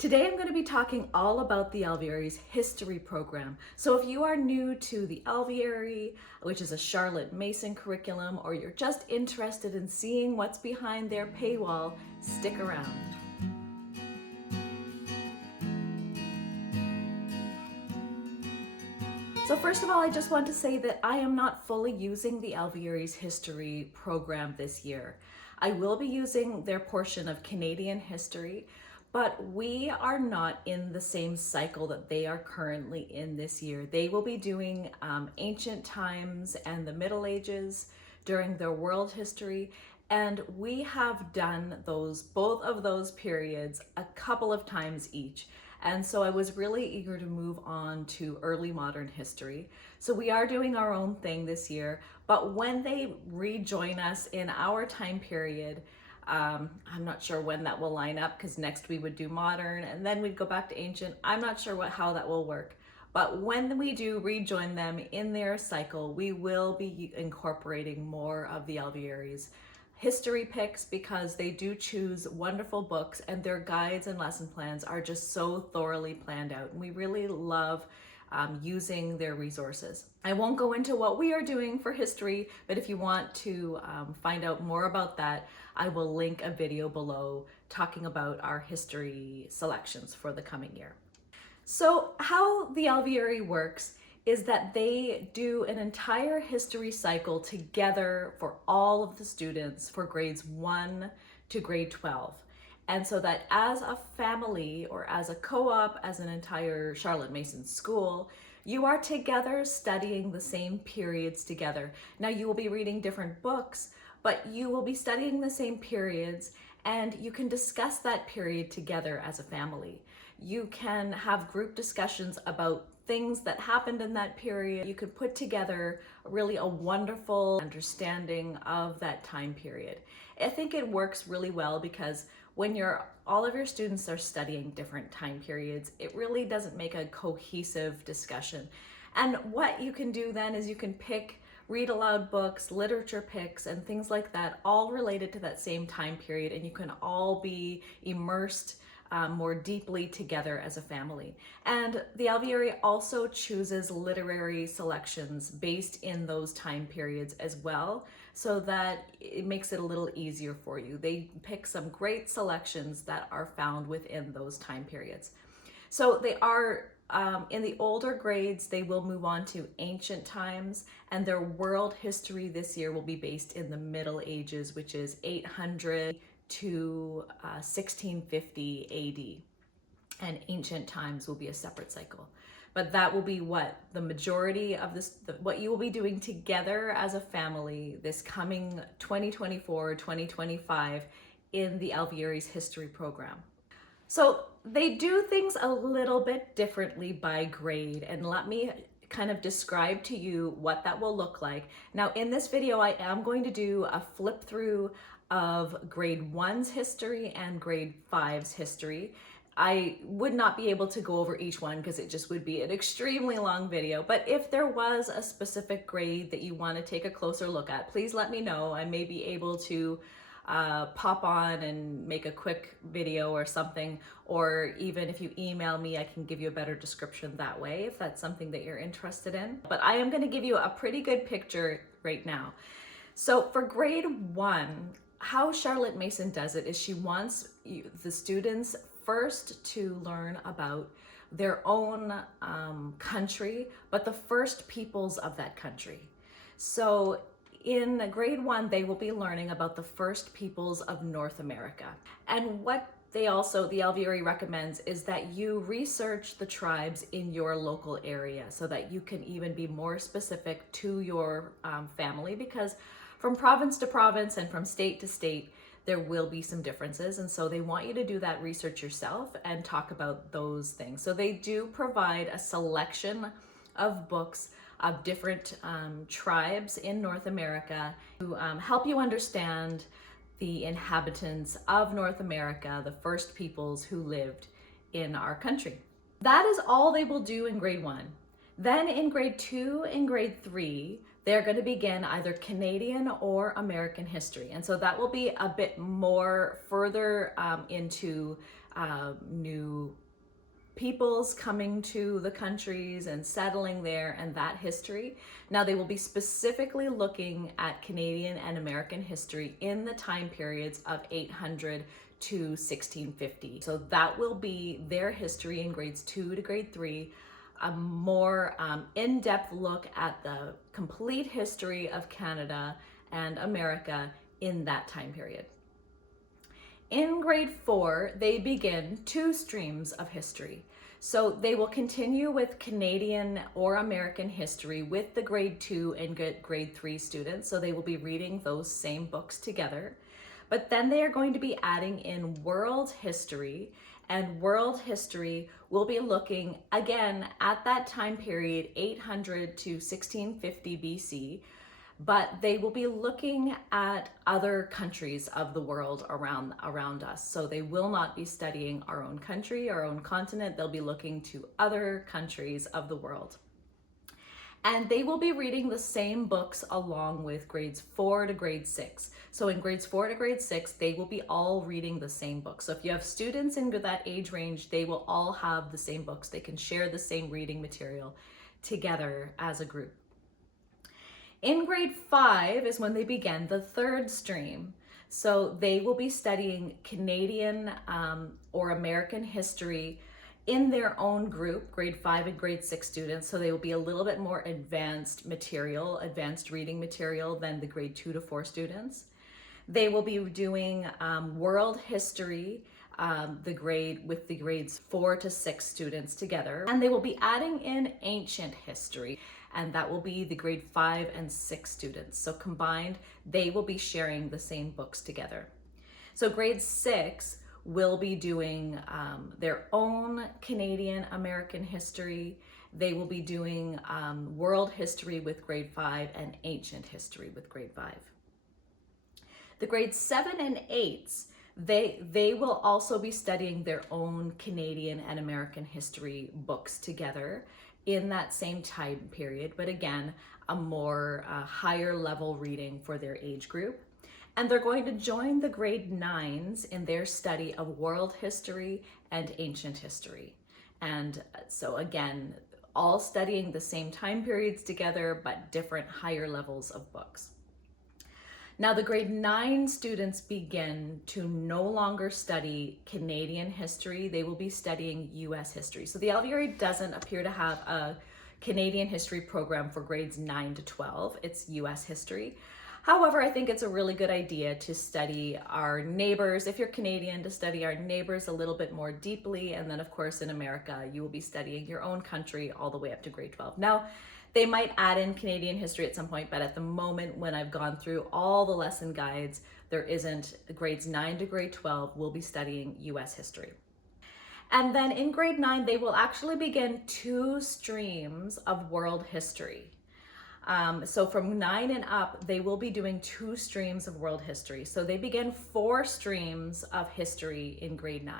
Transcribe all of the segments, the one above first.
Today I'm going to be talking all about the Alveary's history program. So if you are new to the Alveary, which is a Charlotte Mason curriculum, or you're just interested in seeing what's behind their paywall, stick around. So first of all, I just want to say that I am not fully using the Alveary's history program this year. I will be using their portion of Canadian history, but we are not in the same cycle that they are currently in this year. They will be doing ancient times and the Middle Ages during their world history, and we have done both of those periods a couple of times each. And so I was really eager to move on to early modern history. So we are doing our own thing this year, but when they rejoin us in our time period, I'm not sure when that will line up, because next we would do modern and then we'd go back to ancient. I'm not sure how that will work. But when we do rejoin them in their cycle, we will be incorporating more of the Alveary's history picks, because they do choose wonderful books and their guides and lesson plans are just so thoroughly planned out. And we really love using their resources. I won't go into what we are doing for history, but if you want to find out more about that, I will link a video below talking about our history selections for the coming year. So how the Alveary works is that they do an entire history cycle together for all of the students for grades 1 to grade 12. And so that as a family or as a co-op, as an entire Charlotte Mason school, you are together studying the same periods together. Now you will be reading different books, but you will be studying the same periods, and you can discuss that period together as a family. You can have group discussions about things that happened in that period. You could put together really a wonderful understanding of that time period. I think it works really well because when all of your students are studying different time periods, it really doesn't make a cohesive discussion. And what you can do then is you can pick read aloud books, literature picks, and things like that, all related to that same time period, and you can all be immersed more deeply together as a family. And the Alveary also chooses literary selections based in those time periods as well, so that it makes it a little easier for you. They pick some great selections that are found within those time periods. So they are, in the older grades, they will move on to ancient times, and their world history this year will be based in the Middle Ages, which is 800 to 1650 AD, and ancient times will be a separate cycle. But that will be what the majority of what you will be doing together as a family this coming 2024-2025 in the Alveary's history program. So they do things a little bit differently by grade, and let me kind of describe to you what that will look like. Now in this video, I am going to do a flip through of grade 1's history and grade 5's history. I would not be able to go over each one because it just would be an extremely long video, but if there was a specific grade that you want to take a closer look at, please let me know. I may be able to pop on and make a quick video or something, or even if you email me, I can give you a better description that way if that's something that you're interested in. But I am going to give you a pretty good picture right now. So for grade 1, how Charlotte Mason does it is she wants the students first to learn about their own country, but the first peoples of that country. So in grade 1, they will be learning about the first peoples of North America. And what the Alveary recommends is that you research the tribes in your local area so that you can even be more specific to your family, because from province to province and from state to state, there will be some differences. And so they want you to do that research yourself and talk about those things. So they do provide a selection of books of different tribes in North America to help you understand the inhabitants of North America, the first peoples who lived in our country. That is all they will do in grade 1. Then in grade 2 and grade 3, they're going to begin either Canadian or American history. And so that will be a bit more further into new peoples coming to the countries and settling there and that history. Now they will be specifically looking at Canadian and American history in the time periods of 800 to 1650. So that will be their history in grades 2 to grade 3, a more in-depth look at the complete history of Canada and America in that time period. In grade 4, they begin 2 streams of history. So they will continue with Canadian or American history with the grade 2 and grade 3 students. So they will be reading those same books together. But then they are going to be adding in world history, and world history will be looking again at that time period, 800 to 1650 BC, but they will be looking at other countries of the world around us. So they will not be studying our own country, our own continent. They'll be looking to other countries of the world. And they will be reading the same books along with grades 4 to grade 6. So in grades 4 to grade 6, they will be all reading the same books. So if you have students in that age range, they will all have the same books. They can share the same reading material together as a group. In grade 5 is when they begin the 3rd stream. So they will be studying Canadian or American history in their own group, grade 5 and grade 6 students. So they will be a little bit more advanced material, advanced reading material than the grade 2 to 4 students. They will be doing world history, with the grades 4 to 6 students together. And they will be adding in ancient history, and that will be the grade 5 and 6 students. So combined, they will be sharing the same books together. So grade 6 will be doing their own Canadian American history. They will be doing world history with grade 5 and ancient history with grade 5. The grades 7 and 8s, they will also be studying their own Canadian and American history books together in that same time period, but again, a more higher level reading for their age group. And they're going to join the grade 9s in their study of world history and ancient history. And so again, all studying the same time periods together, but different higher levels of books. Now the grade 9 students begin to no longer study Canadian history. They will be studying US history. So the Alveary doesn't appear to have a Canadian history program for grades 9 to 12. It's US history. However, I think it's a really good idea to study our neighbors. If you're Canadian, to study our neighbors a little bit more deeply. And then of course in America, you will be studying your own country all the way up to grade 12. Now, they might add in Canadian history at some point, but at the moment when I've gone through all the lesson guides, there isn't. Grades 9 to grade 12 will be studying US history. And then in grade 9, they will actually begin 2 streams of world history. So from 9 and up, they will be doing 2 streams of world history. So they begin 4 streams of history in grade 9.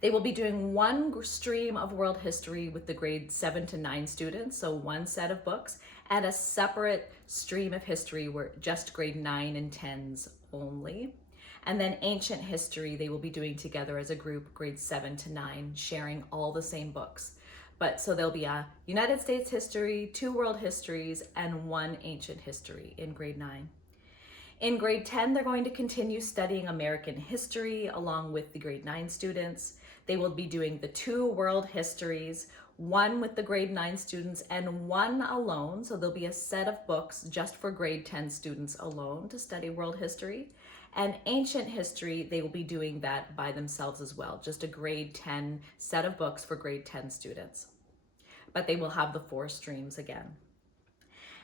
They will be doing 1 stream of world history with the grade 7 to 9 students, so 1 set of books, and a separate stream of history where just grade 9 and 10s only. And then ancient history, they will be doing together as a group, grades 7 to 9, sharing all the same books. But so there'll be a United States history, 2 world histories, and 1 ancient history in grade 9. In grade 10, they're going to continue studying American history along with the grade 9 students. They will be doing the 2 world histories, 1 with the grade 9 students and 1 alone. So there'll be a set of books just for grade 10 students alone to study world history. And ancient history, they will be doing that by themselves as well, just a grade 10 set of books for grade 10 students. But they will have the 4 streams again.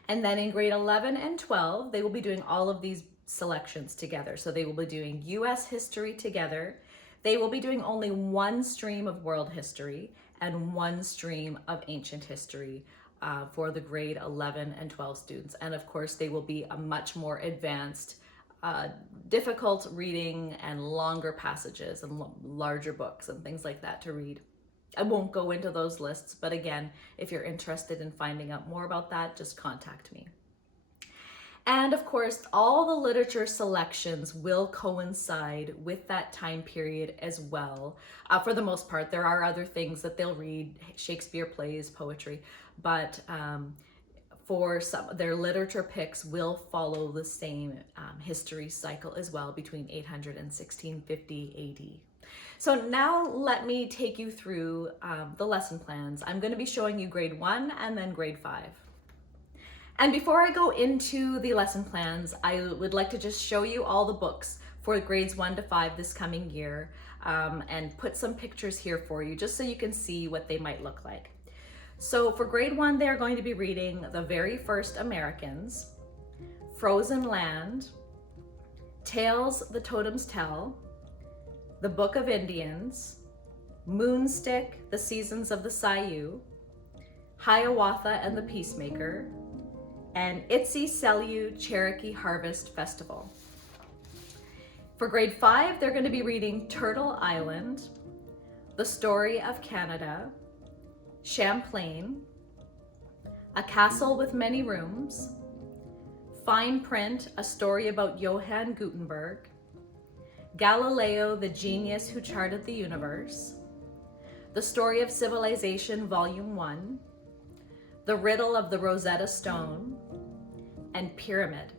And then in grade 11 and 12, they will be doing all of these selections together. So they will be doing US history together. They will be doing only 1 stream of world history and 1 stream of ancient history for the grade 11 and 12 students. And of course, they will be a much more advanced, difficult reading and longer passages and larger books and things like that to read. I won't go into those lists, but again, if you're interested in finding out more about that, just contact me. And of course, all the literature selections will coincide with that time period as well. For the most part, there are other things that they'll read, Shakespeare plays, poetry, but for some, their literature picks will follow the same history cycle as well between 800 and 1650 AD. So now let me take you through the lesson plans. I'm going to be showing you grade 1 and then grade 5. And before I go into the lesson plans, I would like to just show you all the books for grades 1 to 5 this coming year, and put some pictures here for you just so you can see what they might look like. So for grade 1, they're going to be reading The Very First Americans, Frozen Land, Tales the Totems Tell, The Book of Indians, Moonstick, The Seasons of the Sayou, Hiawatha and the Peacemaker, and Itzy Selu Cherokee Harvest Festival. For grade 5, they're going to be reading Turtle Island, The Story of Canada, Champlain, A Castle with Many Rooms, Fine Print, A Story about Johann Gutenberg, Galileo, the Genius Who Charted the Universe, The Story of Civilization, Volume 1, The Riddle of the Rosetta Stone, and Pyramid.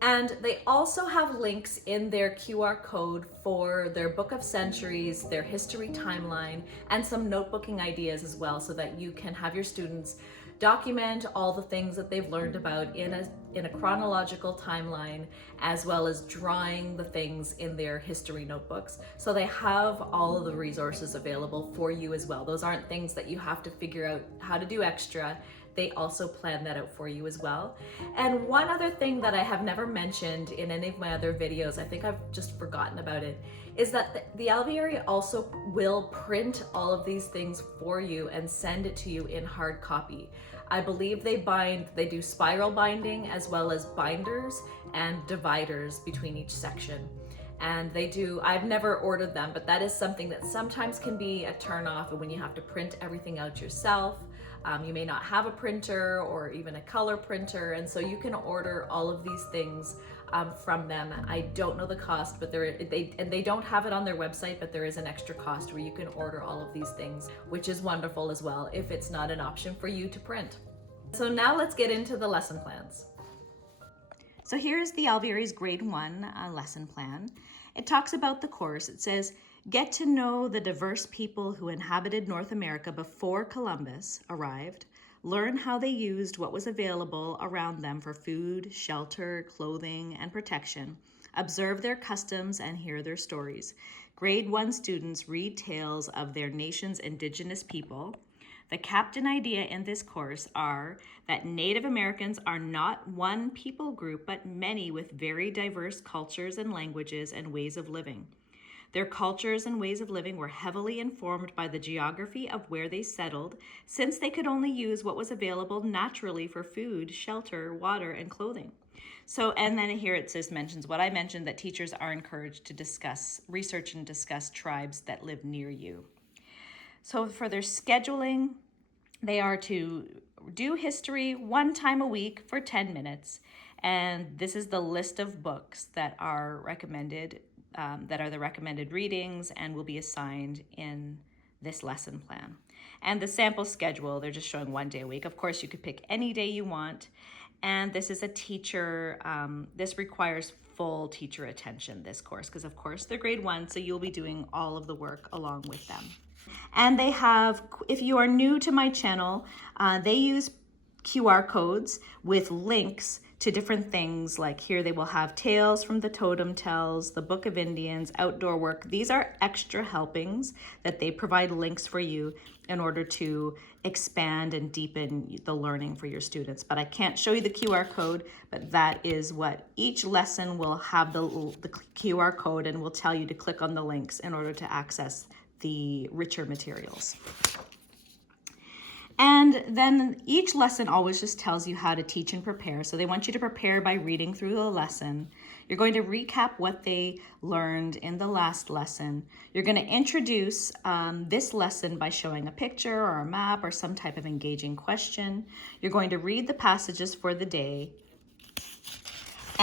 And they also have links in their QR code for their Book of Centuries, their history timeline, and some notebooking ideas as well, so that you can have your students document all the things that they've learned about in a chronological timeline, as well as drawing the things in their history notebooks. So they have all of the resources available for you as well. Those aren't things that you have to figure out how to do extra. They also plan that out for you as well. And one other thing that I have never mentioned in any of my other videos, I think I've just forgotten about it, is that the Alveary also will print all of these things for you and send it to you in hard copy. I believe they do spiral binding as well as binders and dividers between each section. And I've never ordered them, but that is something that sometimes can be a turn off when you have to print everything out yourself. You may not have a printer or even a color printer, and so you can order all of these things from them. I don't know the cost, but they don't have it on their website, but there is an extra cost where you can order all of these things, which is wonderful as well if it's not an option for you to print. So now let's get into the lesson plans. So here's the Alveary's grade 1 lesson plan. It talks about the course. It says, get to know the diverse people who inhabited North America before Columbus arrived. Learn how they used what was available around them for food, shelter, clothing, and protection. Observe their customs and hear their stories. Grade 1 students read tales of their nation's indigenous people. The captain idea in this course are that Native Americans are not one people group, but many with very diverse cultures and languages and ways of living. Their cultures and ways of living were heavily informed by the geography of where they settled, since they could only use what was available naturally for food, shelter, water, and clothing. So, and then here it mentions what I mentioned, that teachers are encouraged to research and discuss tribes that live near you. So for their scheduling, they are to do history 1 time a week for 10 minutes. And this is the list of books that are recommended, that are the recommended readings and will be assigned in this lesson plan. And the sample schedule, they're just showing 1 day a week. Of course, you could pick any day you want. And this is a teacher, this requires full teacher attention, this course, because of course they're grade 1, so you'll be doing all of the work along with them. And they have, if you are new to my channel, they use QR codes with links to different things. Like here they will have Tales from the Totem Tells, the Book of Indians, outdoor work. These are extra helpings that they provide links for you in order to expand and deepen the learning for your students. But I can't show you the QR code, but that is what each lesson will have, the QR code, and will tell you to click on the links in order to access the richer materials. And then each lesson always just tells you how to teach and prepare. So they want you to prepare by reading through the lesson. You're going to recap what they learned in the last lesson. You're going to introduce this lesson by showing a picture or a map or some type of engaging question. You're going to read the passages for the day.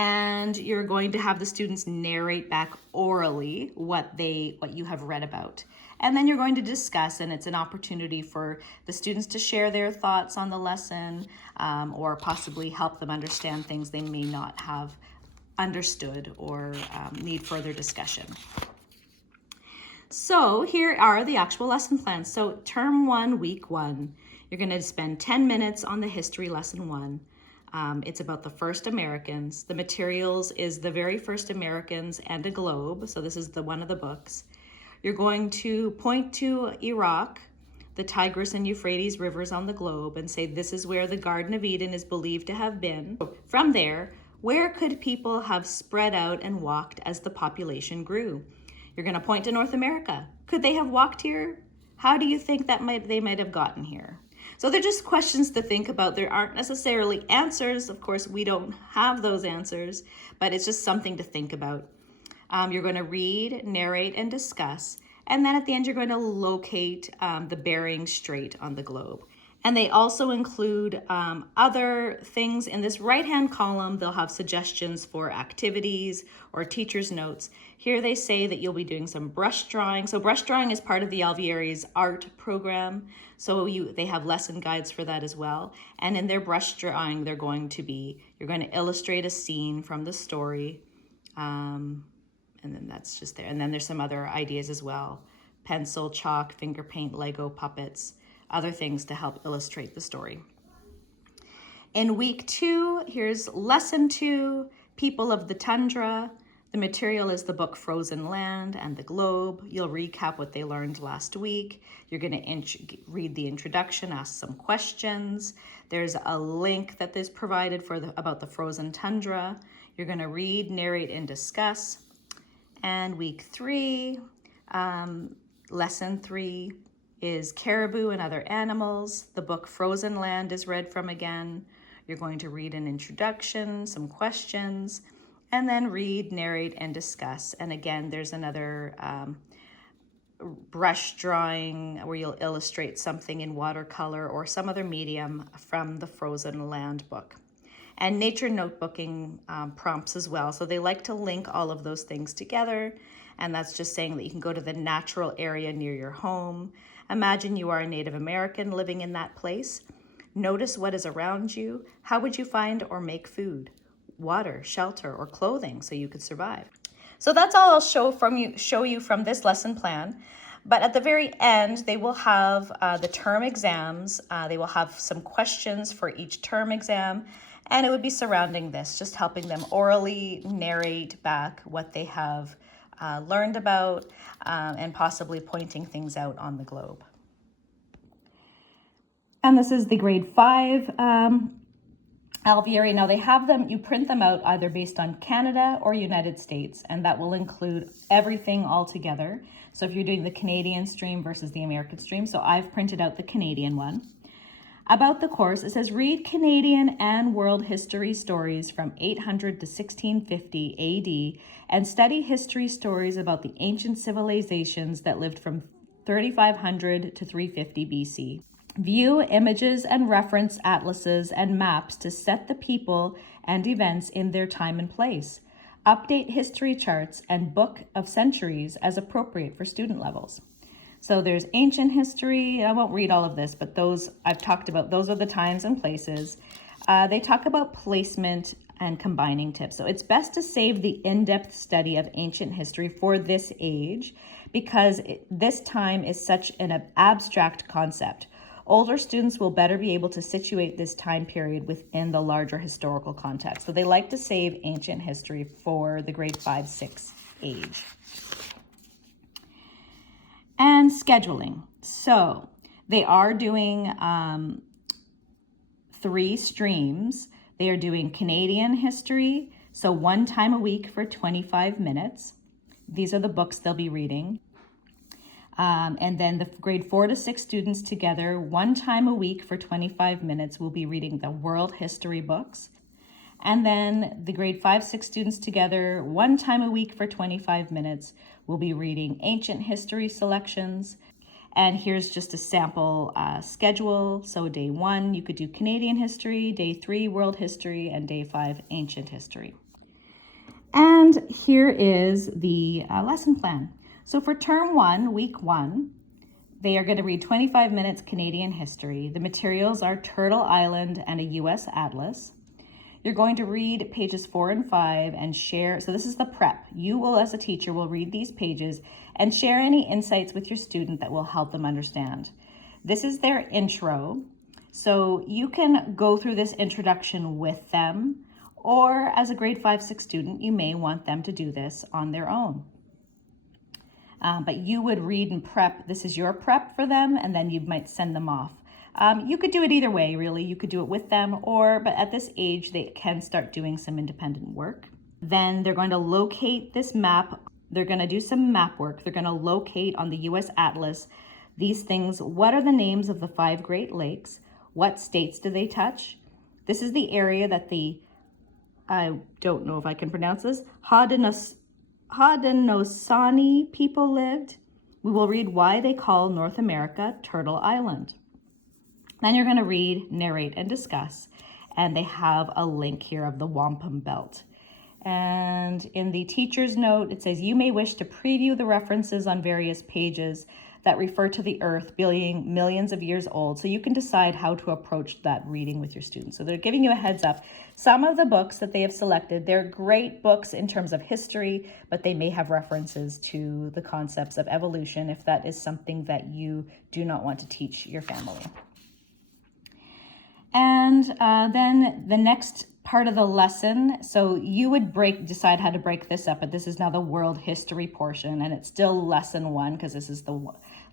And you're going to have the students narrate back orally what you have read about. And then you're going to discuss, and it's an opportunity for the students to share their thoughts on the lesson, or possibly help them understand things they may not have understood or need further discussion. So here are the actual lesson plans. So term 1, week 1, you're going to spend 10 minutes on the history lesson 1. It's about the first Americans. The materials is The Very First Americans and a Globe. So this is one of the books. You're going to point to Iraq, the Tigris and Euphrates rivers on the globe, and say this is where the Garden of Eden is believed to have been. From there, where could people have spread out and walked as the population grew? You're going to point to North America. Could they have walked here? How do you think that they might have gotten here? So they're just questions to think about. There aren't necessarily answers. Of course, we don't have those answers, but it's just something to think about. You're going to read, narrate, and discuss. And then at the end, you're going to locate the Bering Strait on the globe. And they also include other things. In this right-hand column, they'll have suggestions for activities or teacher's notes. Here they say that you'll be doing some brush drawing. So brush drawing is part of the Alveary's art program. So they have lesson guides for that as well. And in their brush drawing, you're going to illustrate a scene from the story. And then that's just there. And then there's some other ideas as well. Pencil, chalk, finger paint, Lego, puppets, other things to help illustrate the story. In week 2, here's lesson 2, People of the Tundra. The material is the book Frozen Land and the Globe. You'll recap what they learned last week. You're going to read the introduction, ask some questions. There's a link that is provided about the frozen tundra. You're going to read, narrate, and discuss. And week 3, lesson 3 is Caribou and Other Animals. The book Frozen Land is read from again. You're going to read an introduction, some questions, and then read, narrate, and discuss. And again, there's another brush drawing where you'll illustrate something in watercolor or some other medium from the Frozen Land book. And nature notebooking prompts as well. So they like to link all of those things together. And that's just saying that you can go to the natural area near your home. Imagine you are a Native American living in that place. Notice what is around you. How would you find or make food, water, shelter, or clothing so you could survive? So that's all I'll show you from this lesson plan. But at the very end, they will have the term exams. They will have some questions for each term exam. And it would be surrounding this, just helping them orally narrate back what they have learned about and possibly pointing things out on the globe. And this is the grade 5 Alveary. Now they have them, you print them out either based on Canada or United States, and that will include everything all together. So if you're doing the Canadian stream versus the American stream, so I've printed out the Canadian one. About the course, it says read Canadian and world history stories from 800 to 1650 AD and study history stories about the ancient civilizations that lived from 3500 to 350 BC. View images and reference atlases and maps to set the people and events in their time and place. Update history charts and book of centuries as appropriate for student levels. So there's ancient history. I won't read all of this, but those I've talked about, those are the times and places. They talk about placement and combining tips. So it's best to save the in-depth study of ancient history for this age because this time is such an abstract concept. Older students will better be able to situate this time period within the larger historical context. So they like to save ancient history for the grade 5-6 age. And scheduling. So they are doing 3 streams. They are doing Canadian history, so 1 time a week for 25 minutes. These are the books they'll be reading. And then the grade 4 to 6 students together, 1 time a week for 25 minutes, will be reading the world history books. And then the grade 5-6 students together, 1 time a week for 25 minutes, will be reading ancient history selections. And here's just a sample schedule. So day 1, you could do Canadian history, day 3, world history, and day 5, ancient history. And here is the lesson plan. So for term 1, week 1, they are going to read 25 minutes Canadian history. The materials are Turtle Island and a US Atlas. You're going to read pages 4 and 5 and share. So this is the prep. You will, as a teacher, will read these pages and share any insights with your student that will help them understand. This is their intro. So you can go through this introduction with them, or as a grade 5-6 student, you may want them to do this on their own. But you would read and prep. This is your prep for them, and then you might send them off. You could do it either way, really. You could do it with them, but at this age, they can start doing some independent work. Then they're going to locate this map. They're going to do some map work. They're going to locate on the US Atlas these things. What are the names of the 5 Great Lakes? What states do they touch? This is the area that I don't know if I can pronounce this, Haudenosaunee people lived. We will read why they call North America Turtle Island. Then you're going to read, narrate, and discuss. And they have a link here of the wampum belt. And in the teacher's note, it says, you may wish to preview the references on various pages that refer to the Earth being millions of years old. So you can decide how to approach that reading with your students. So they're giving you a heads up. Some of the books that they have selected, they're great books in terms of history, but they may have references to the concepts of evolution if that is something that you do not want to teach your family. And then the next part of the lesson, so you would decide how to break this up, but this is now the world history portion, and it's still lesson 1 because this is the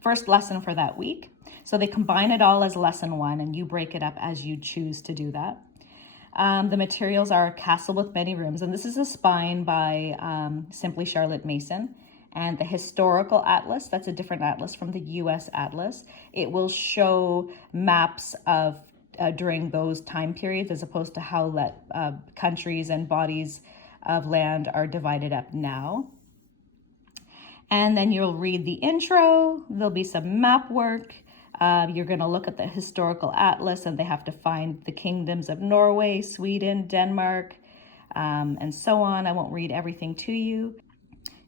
first lesson for that week. So they combine it all as lesson 1, and you break it up as you choose to do that. The materials are Castle with Many Rooms, and this is a spine by Simply Charlotte Mason. And the historical atlas, that's a different atlas from the US Atlas. It will show maps of during those time periods, as opposed to how countries and bodies of land are divided up now. And then you'll read the intro. There'll be some map work. You're going to look at the historical atlas, and they have to find the kingdoms of Norway, Sweden, Denmark, and so on. I won't read everything to you.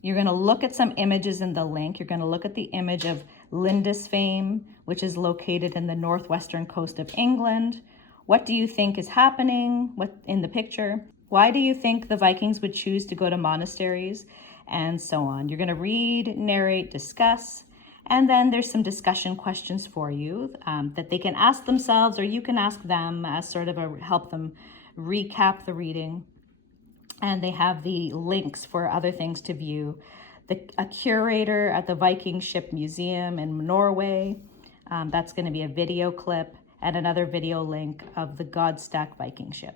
You're going to look at some images in the link. You're going to look at the image of Lindisfarne, which is located in the northwestern coast of England. What do you think is happening in the picture? Why do you think the Vikings would choose to go to monasteries? And so on. You're going to read, narrate, discuss, and then there's some discussion questions for you that they can ask themselves, or you can ask them as sort of help them recap the reading. And they have the links for other things to view. A curator at the Viking Ship Museum in Norway. That's going to be a video clip, and another video link of the Godstack Viking ship.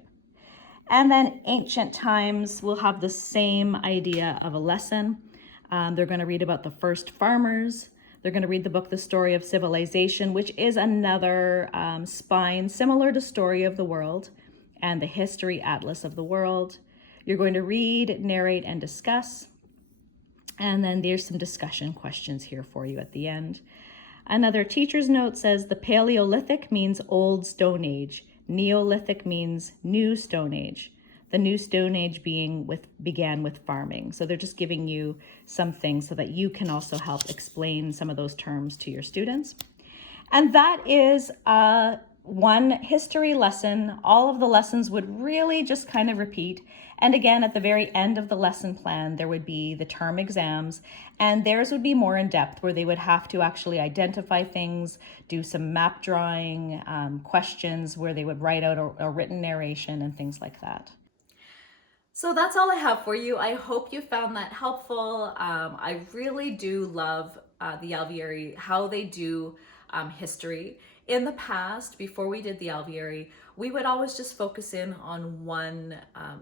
And then ancient times will have the same idea of a lesson. They're going to read about the first farmers. They're going to read the book, The Story of Civilization, which is another spine similar to Story of the World and the History Atlas of the World. You're going to read, narrate, and discuss. And then there's some discussion questions here for you at the end. Another teacher's note says the Paleolithic means Old Stone Age. Neolithic means New Stone Age. The New Stone Age began with farming. So they're just giving you some things so that you can also help explain some of those terms to your students. And that is one history lesson. All of the lessons would really just kind of repeat. And again, at the very end of the lesson plan, there would be the term exams, and theirs would be more in depth, where they would have to actually identify things, do some map drawing, questions where they would write out a written narration and things like that. So that's all I have for you. I hope you found that helpful. I really do love the Alveary, how they do history. In the past, before we did the Alveary, we would always just focus in on one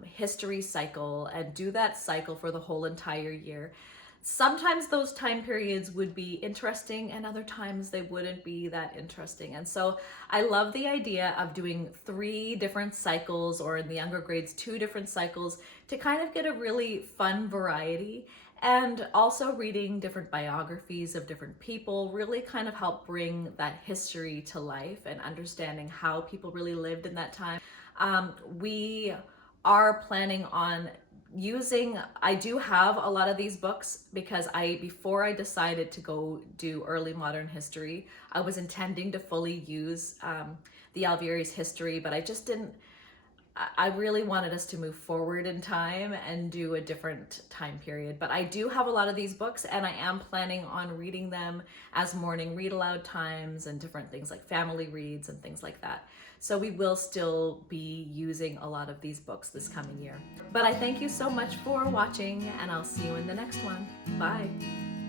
history cycle and do that cycle for the whole entire year. Sometimes those time periods would be interesting, and other times they wouldn't be that interesting. And so I love the idea of doing 3 different cycles, or in the younger grades, 2 different cycles, to kind of get a really fun variety. And also reading different biographies of different people really kind of help bring that history to life and understanding how people really lived in that time. We are planning on I do have a lot of these books because before I decided to go do early modern history, I was intending to fully use the Alveary's history, but I just didn't. I really wanted us to move forward in time and do a different time period. But I do have a lot of these books, and I am planning on reading them as morning read aloud times and different things like family reads and things like that. So we will still be using a lot of these books this coming year. But I thank you so much for watching, and I'll see you in the next one. Bye.